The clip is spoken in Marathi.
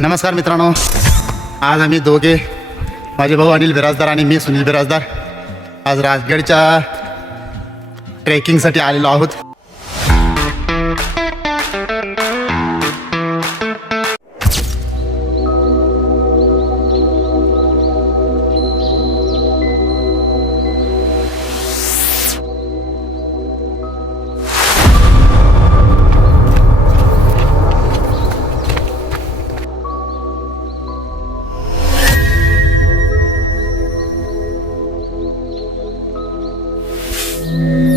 नमस्कार मित्रांनो. आज आम्ही दोघे माझे भाऊ अनिल बिराजदार आणि मी सुनील बिराजदार. आज राजगडच्या ट्रेकिंगसाठी आलेलो आहोत. Música